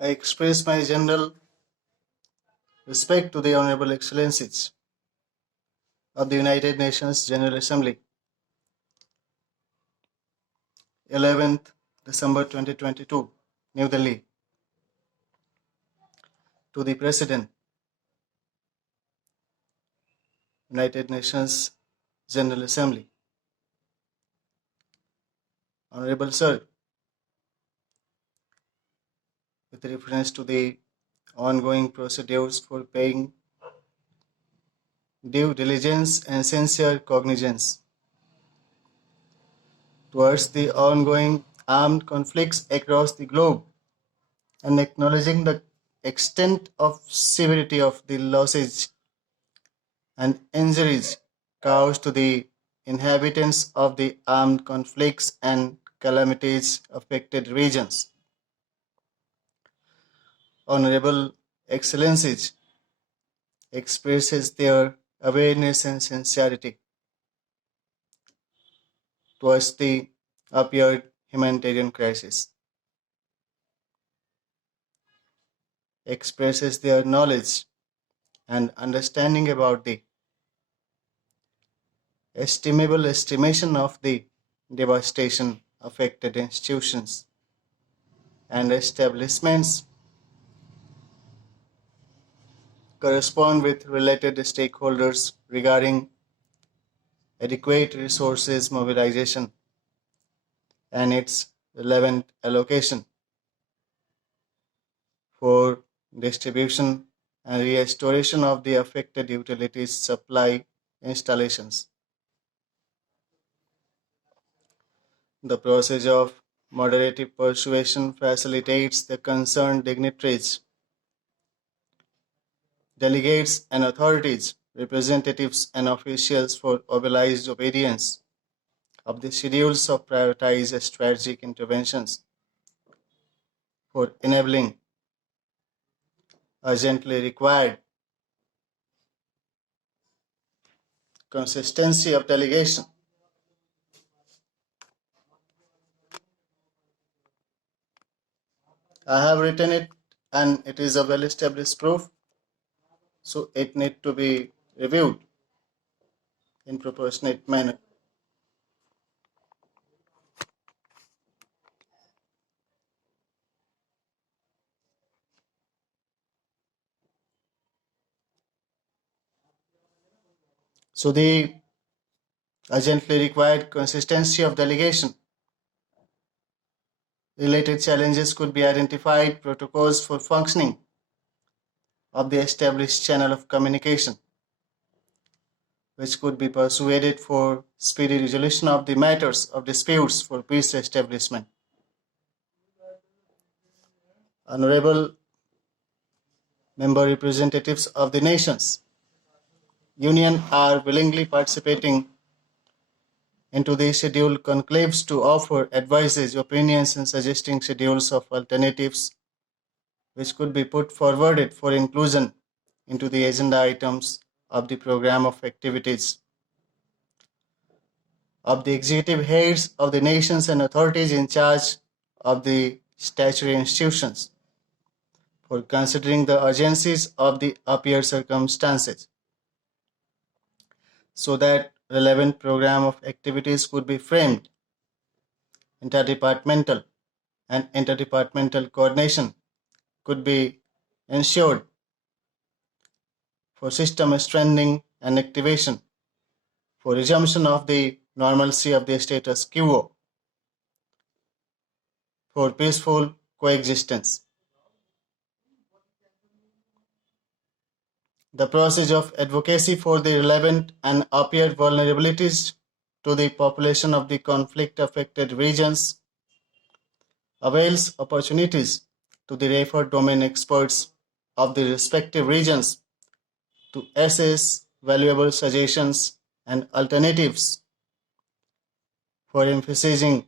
I express my general respect to the Honorable Excellencies of the United Nations General Assembly, 11th December 2022, New Delhi, to the President, United Nations General Assembly. Honorable Sir, with reference to the ongoing procedures for paying due diligence and sincere cognizance towards the ongoing armed conflicts across the globe and acknowledging the extent of severity of the losses and injuries caused to the inhabitants of the armed conflicts and calamities affected regions. Honorable Excellencies expresses their awareness and sincerity towards the appeared humanitarian crisis, expresses their knowledge and understanding about the estimable estimation of the devastation affected institutions and establishments correspond with related stakeholders regarding adequate resources mobilization and its relevant allocation for distribution and restoration of the affected utilities supply installations. The process of moderative persuasion facilitates the concerned dignitaries, delegates and authorities, representatives and officials for mobilized obedience of the schedules of prioritized strategic interventions for enabling urgently required consistency of delegation. I have written it and it is a well established proof, so it need to be reviewed in proportionate manner. So the urgently required consistency of delegation. Related challenges could be identified, protocols for functioning of the established channel of communication, which could be persuaded for speedy resolution of the matters of disputes for peace establishment. Honorable member representatives of the nations, Union are willingly participating into the scheduled conclaves to offer advices, opinions, and suggesting schedules of alternatives which could be put forwarded for inclusion into the agenda items of the program of activities of the executive heads of the nations and authorities in charge of the statutory institutions for considering the urgencies of the appeared circumstances so that relevant program of activities could be framed. Interdepartmental and interdepartmental coordination could be ensured for system strengthening and activation, for resumption of the normalcy of the status quo, for peaceful coexistence. The process of advocacy for the relevant and apparent vulnerabilities to the population of the conflict-affected regions avails opportunities to the referred domain experts of the respective regions to assess valuable suggestions and alternatives for emphasizing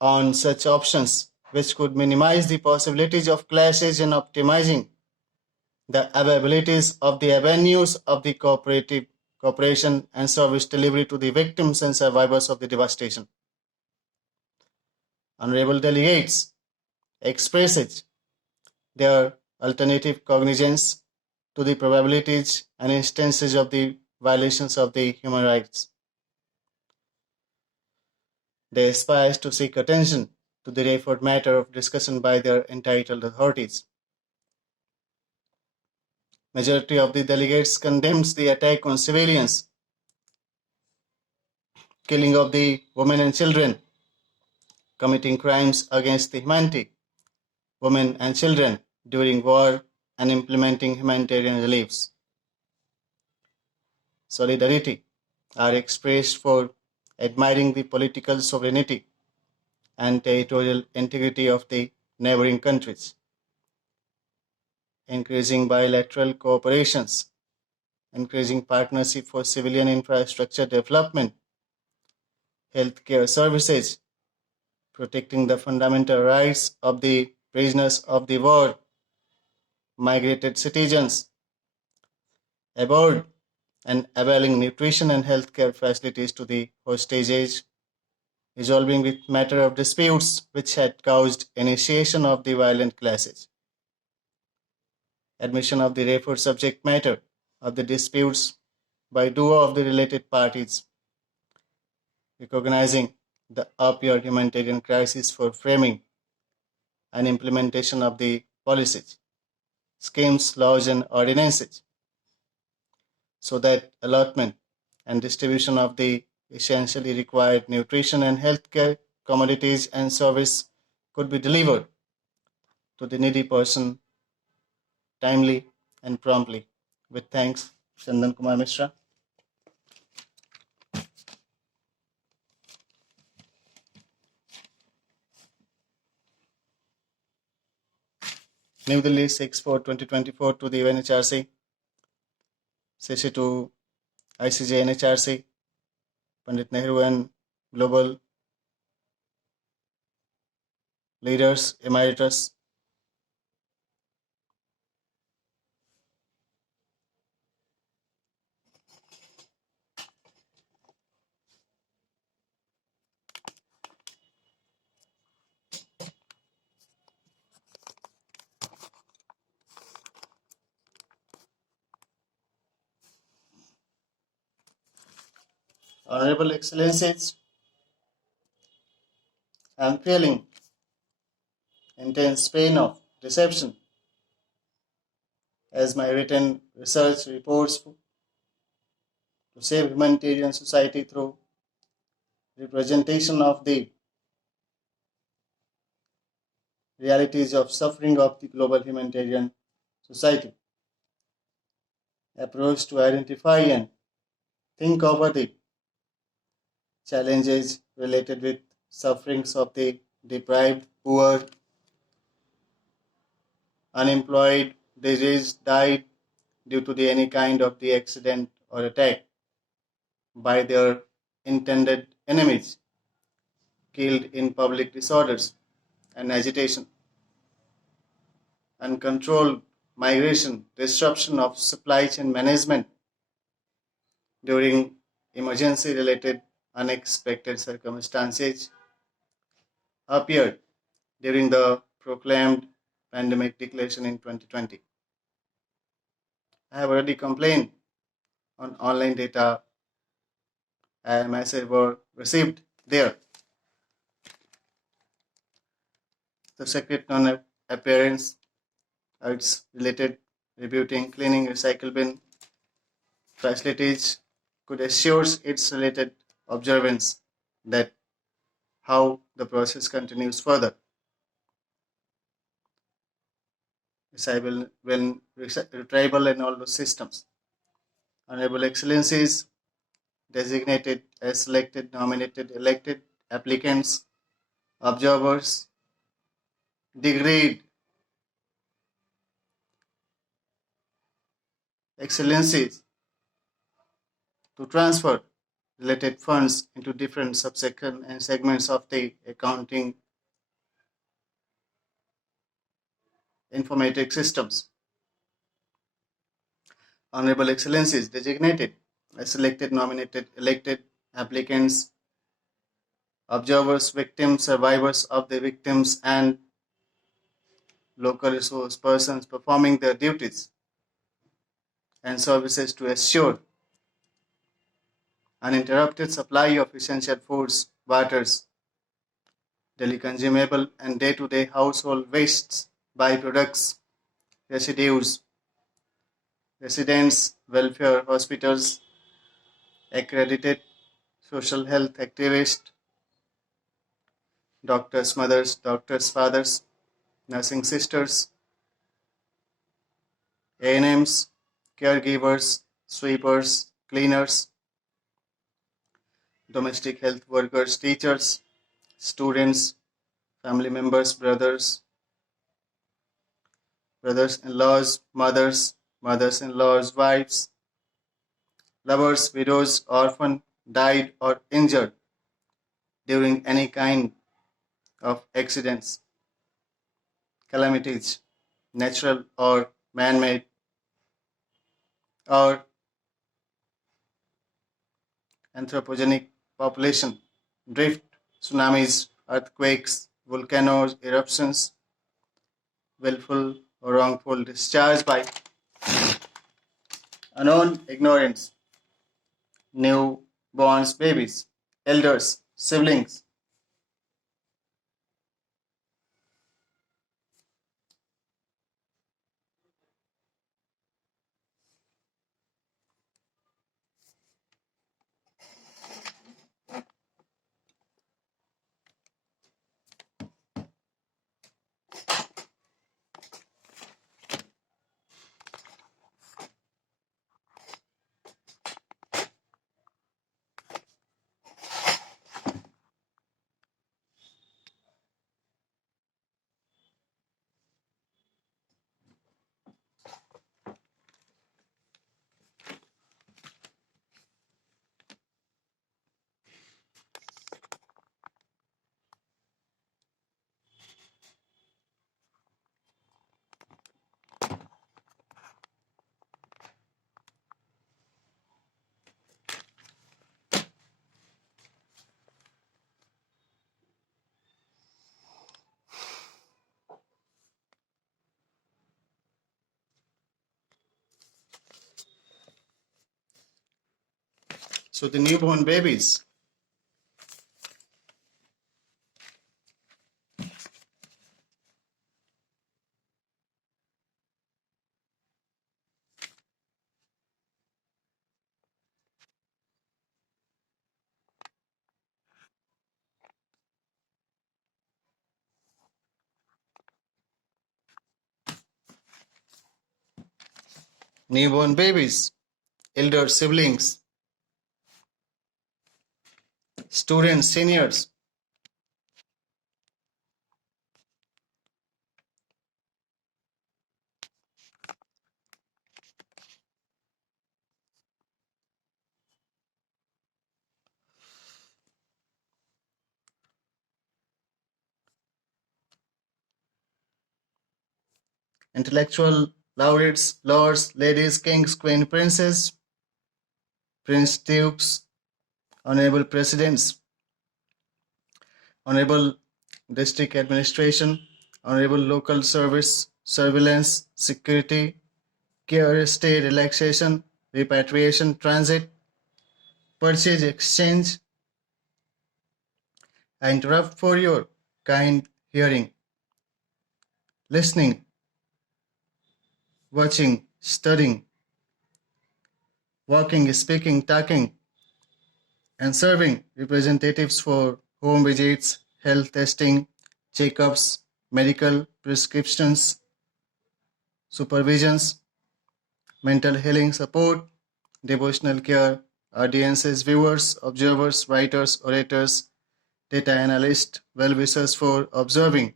on such options which could minimize the possibilities of clashes and optimizing the availabilities of the avenues of the cooperation and service delivery to the victims and survivors of the devastation. Honorable delegates expresses their alternative cognizance to the probabilities and instances of the violations of the human rights. They aspire to seek attention to the referred matter of discussion by their entitled authorities. Majority of the delegates condemns the attack on civilians, killing of the women and children, committing crimes against the humanity, women and children during war, and implementing humanitarian reliefs. Solidarity are expressed for admiring the political sovereignty and territorial integrity of the neighboring countries, increasing bilateral cooperations, increasing partnership for civilian infrastructure development, healthcare services, protecting the fundamental rights of the prisoners of the war, migrated citizens aboard, and availing nutrition and healthcare facilities to the hostages, resolving with matter of disputes which had caused initiation of the violent clashes, admission of the referred subject matter of the disputes by duo of the related parties, recognizing the opioid humanitarian crisis for framing and implementation of the policies, schemes, laws, and ordinances, so that allotment and distribution of the essentially required nutrition and healthcare commodities and service could be delivered to the needy person timely and promptly. With thanks, Chandan Kumar Mishra. New Delhi 6/4/2024 to the UNHRC, Session to ICJ NHRC, Pandit Nehru and global leaders emeritus. Honorable Excellencies, I am feeling intense pain of deception as my written research reports to save humanitarian society through representation of the realities of suffering of the global humanitarian society. Approach to identify and think over the challenges related with sufferings of the deprived, poor, unemployed, diseased, died due to the any kind of the accident or attack by their intended enemies, killed in public disorders and agitation, uncontrolled migration, disruption of supply chain management during emergency related unexpected circumstances appeared during the proclaimed pandemic declaration in 2020. I have already complained on online data and messages were received there. The secret non-appearance, its related rebuting, cleaning, recycle bin facilities could assure its related observance that how the process continues further. Retrieval and all those systems. Honorable Excellencies, designated as selected, nominated, elected applicants, observers, degrade excellencies to transfer related funds into different subsection and segments of the accounting informatic systems. Honorable Excellencies, designated as selected, nominated, elected applicants, observers, victims, survivors of the victims, and local resource persons performing their duties and services to assure uninterrupted supply of essential foods, waters, daily consumable and day-to-day household wastes, byproducts, residues, residents, welfare hospitals, accredited social health activists, doctors' mothers, doctors' fathers, nursing sisters, A&Ms, caregivers, sweepers, cleaners, domestic health workers, teachers, students, family members, brothers-in-laws, mothers, mothers-in-laws, wives, lovers, widows, orphan, died or injured during any kind of accidents, calamities, natural or man-made, or anthropogenic population, drift, tsunamis, earthquakes, volcanoes, eruptions, willful or wrongful discharge by unknown ignorance, newborns, babies, elders, siblings. So the newborn babies, newborn babies, elder siblings, students, seniors, intellectual laureates, lords, ladies, kings, queen, princes, prince dukes, honorable presidents, honorable district administration, honorable local service, surveillance, security, care, stay, relaxation, repatriation, transit, purchase, exchange. I interrupt for your kind hearing, listening, watching, studying, walking, speaking, talking, and serving representatives for home visits, health testing, checkups, medical prescriptions, supervisions, mental healing support, devotional care, audiences, viewers, observers, writers, orators, data analysts, well-wishers for observation,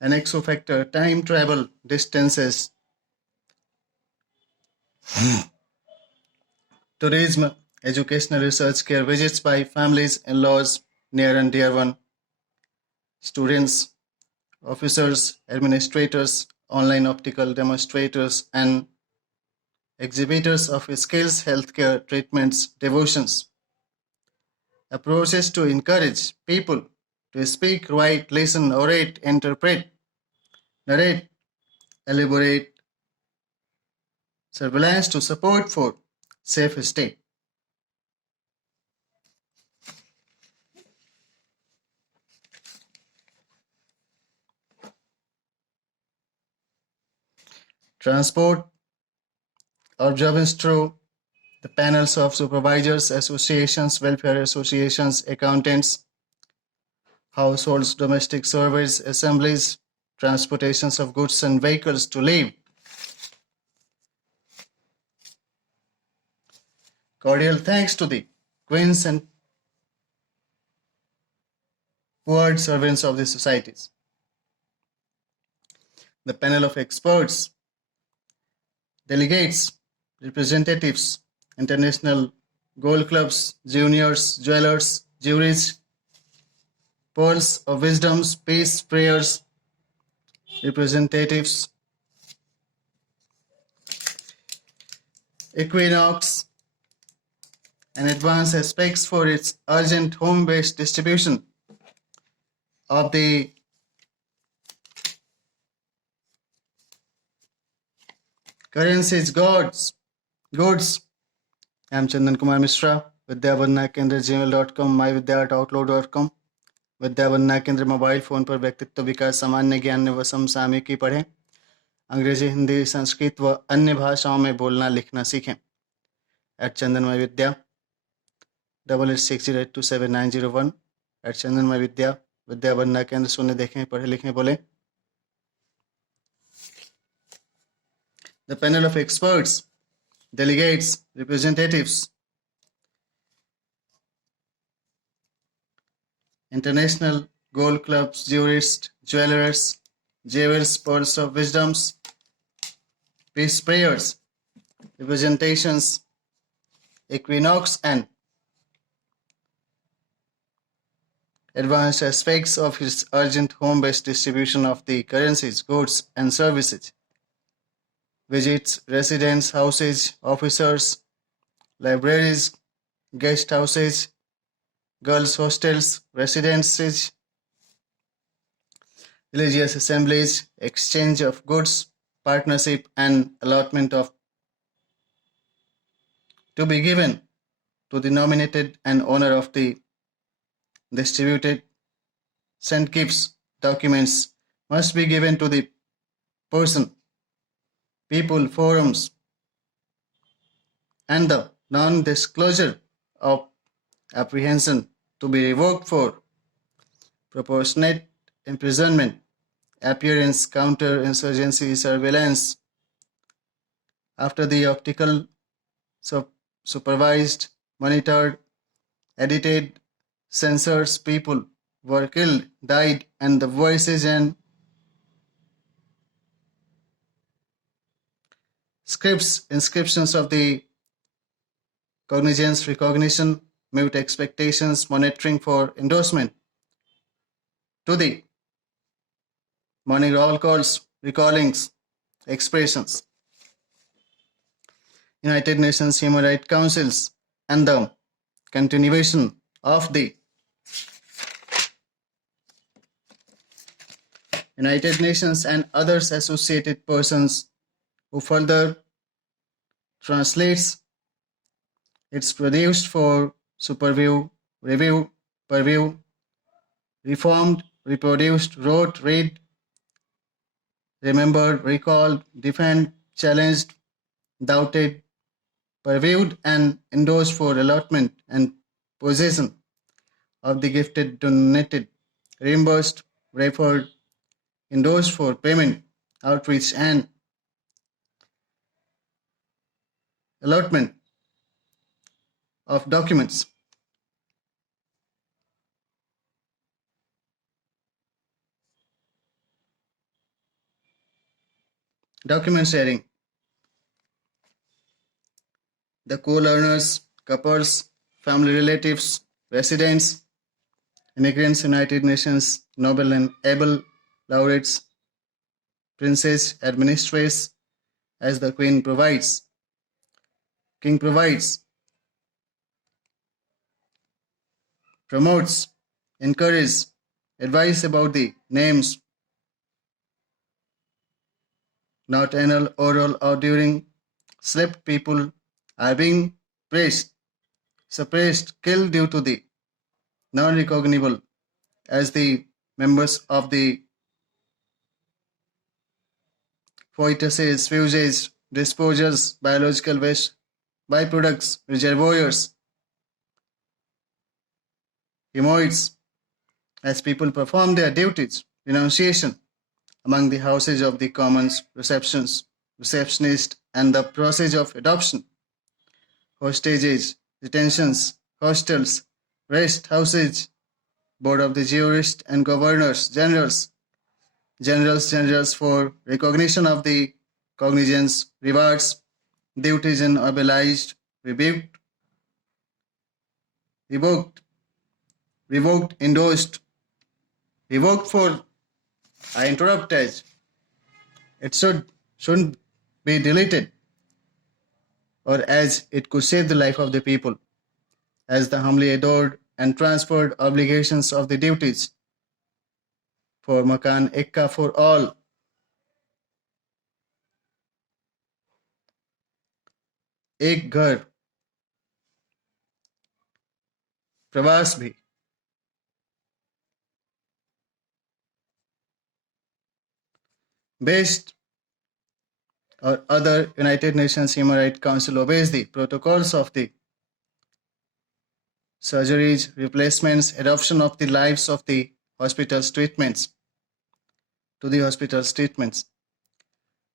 an exo-factor, time travel, distances, tourism, educational research, care visits by families, in-laws, near and dear one, students, officers, administrators, online optical demonstrators, and exhibitors of skills, healthcare, treatments, devotions, approaches to encourage people to speak, write, listen, orate, interpret, narrate, elaborate, surveillance to support for safe state. Transport observance through the panels of supervisors, associations, welfare associations, accountants, households, domestic surveys, assemblies, transportations of goods and vehicles to leave. Cordial thanks to the queens and ward servants of the societies. The panel of experts, delegates, representatives, international gold clubs, juniors, jewelers, juries, pearls of wisdoms, peace prayers, representatives, equinox, and advance aspects for its urgent home-based distribution of the currencies goods. I am Chandan Kumar Mishra, vidyabannakendra@gmail.com, myvidya@outlook.com. विद्या बनना केंद्र mobile phone पर व्यक्तित्व विकास, सामान्य ज्ञान व समसामयिकी पढ़ें, अंग्रेजी, हिंदी, संस्कृत व अन्य भाषाओं में बोलना लिखना सीखें. @chandanmay vidya 8860827901 @chandanmay vidya. विद्या बनना केंद्र सुने, देखें, पढ़े, लिखें, बोलें. The panel of experts, delegates, representatives, international gold clubs, jurists, jewelers, jewels, pearls of wisdoms, peace prayers, representations, equinox, and advanced aspects of its urgent home-based distribution of the currencies, goods, and services. Visits, residence houses, officers, libraries, guest houses, girls' hostels, residences, religious assemblies, exchange of goods, partnership, and allotment of to be given to the nominated and owner of the distributed sent gifts. Documents must be given to the person, people, forums, and the non-disclosure of apprehension to be revoked for proportionate imprisonment, appearance, counter-insurgency, surveillance, after the optical, supervised, monitored, edited, censors, people were killed, died, and the voices and scripts, inscriptions of the cognizance, recognition, mute expectations, monitoring for endorsement, to the morning roll calls, recallings, expressions, United Nations Human Rights Councils, and the continuation of the United Nations and others associated persons who further translates it's produced for superview, review, purview, reformed, reproduced, wrote, read, remembered, recalled, defend, challenged, doubted, purviewed, and endorsed for allotment and possession of the gifted, donated, reimbursed, referred, endorsed for payment, outreach, and allotment of documents. Document sharing. The co-learners, couples, family relatives, residents, immigrants, United Nations, Nobel and Abel laureates, princes, administrators, as the Queen provides, King provides, promotes, encourages, Advice about the names, not anal, oral, or during slept people are being praised, suppressed, killed due to the non-recognizable as the members of the foetuses, fuses, disposers, biological waste, byproducts, reservoirs, hemoids, as people perform their duties, renunciation among the houses of the commons, receptions, receptionist, and the process of adoption, hostages, detentions, hostels, rest houses, board of the jurists and governors, generals for recognition of the cognizance, rewards, duties and obliged, rebuked, revoked, endorsed, revoked for I interrupt as it shouldn't be deleted or as it could save the life of the people, as the humbly adored and transferred obligations of the duties for Makan Ekka for all, Ek Ghar, Pravas Bhi, based or other United Nations Human Rights Council obeys the protocols of the surgeries, replacements, adoption of the lives of the hospital's treatments to the hospital's treatments.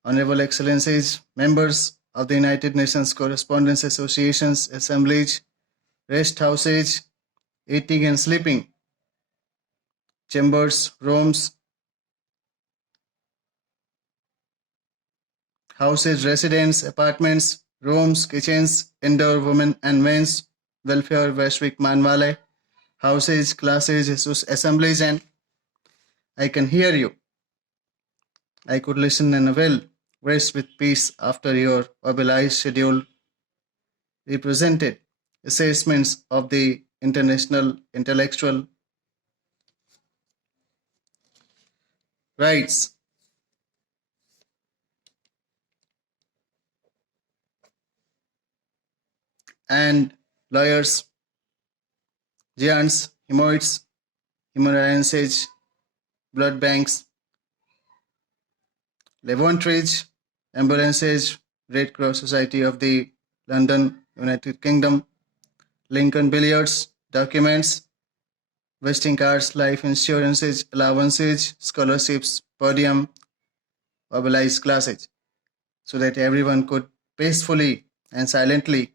Honorable Excellencies, members of the United Nations Correspondence Associations, assemblies, rest houses, eating and sleeping, chambers, rooms, houses, residents, apartments, rooms, kitchens, indoor women and men's welfare, Vaishvik Manwale, houses, classes, assemblies, and I can hear you. I could listen and will rest with peace after your obliged schedule represented assessments of the international intellectual rights and lawyers, giants, hemoids, hemorrhagic blood banks, laboratories, ambulances, Red Cross Society of the London, United Kingdom, Lincoln Billiards, documents, visiting cards, life insurances, allowances, scholarships, podium, mobilized classes, so that everyone could peacefully and silently